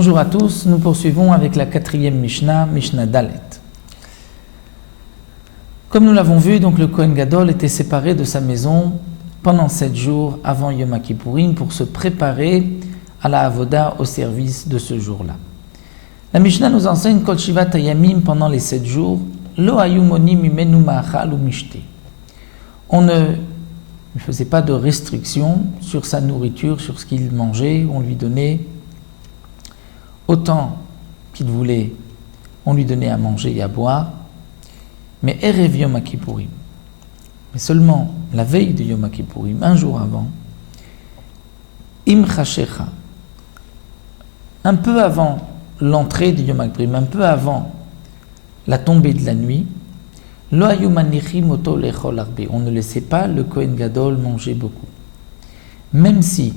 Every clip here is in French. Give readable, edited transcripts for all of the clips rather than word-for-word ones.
Bonjour à tous, nous poursuivons avec la 4e Mishnah, Mishnah Dalet. Comme nous l'avons vu, donc le Kohen Gadol était séparé de sa maison pendant 7 jours avant Yom Kippourim pour se préparer à la Avoda au service de ce jour-là. La Mishnah nous enseigne Kol Shivat Hayamim pendant les 7 jours, Lo hayu monim mimenu ma'achal u'mishte. On ne faisait pas de restrictions sur sa nourriture, sur ce qu'il mangeait, on lui donnait autant qu'il voulait, on lui donnait à manger et à boire, mais Erev Yom Kippourim, mais seulement la veille de Yom Kippourim, un jour avant, Im Chashecha, un peu avant l'entrée de Yom Kippourim, un peu avant la tombée de la nuit, Lo hayu manichim oto lechol arbe, on ne laissait pas le Kohen Gadol manger beaucoup, même si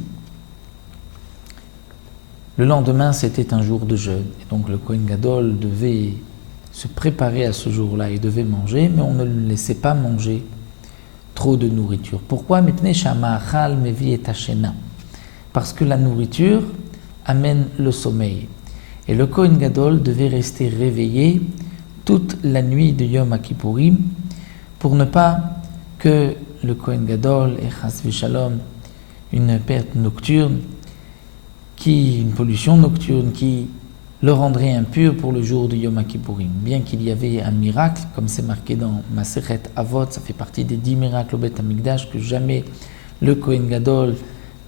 le lendemain, c'était un jour de jeûne. Et donc le Kohen Gadol devait se préparer à ce jour-là et devait manger, mais on ne le laissait pas manger trop de nourriture. Pourquoi ? Parce que la nourriture amène le sommeil. Et le Kohen Gadol devait rester réveillé toute la nuit de Yom Kippourim pour ne pas que le Kohen Gadol ait chas v'shalom une perte nocturne, une pollution nocturne qui le rendrait impur pour le jour de Yom Kippourim. Bien qu'il y avait un miracle, comme c'est marqué dans Masechet Avot, ça fait partie des 10 miracles au Beth Amikdash, que jamais le Kohen Gadol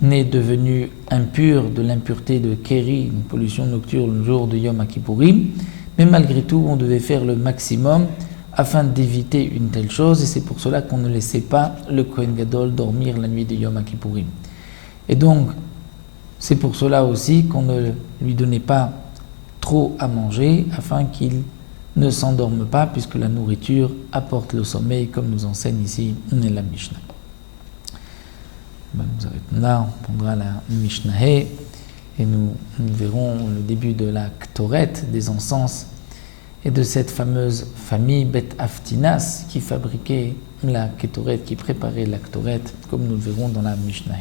n'est devenu impur de l'impureté de Kéri, une pollution nocturne le jour de Yom Kippourim, mais malgré tout, on devait faire le maximum afin d'éviter une telle chose, et c'est pour cela qu'on ne laissait pas le Kohen Gadol dormir la nuit de Yom Kippourim. Et donc, c'est pour cela aussi qu'on ne lui donnait pas trop à manger afin qu'il ne s'endorme pas, puisque la nourriture apporte le sommeil, comme nous enseigne ici la Mishnah. Nous arrêtons là, on prendra la Mishnah et nous verrons le début de la Ktoret, des encens, et de cette fameuse famille Bet Aftinas qui fabriquait la Ktoret, qui préparait la Ktoret, comme nous le verrons dans la Mishnah.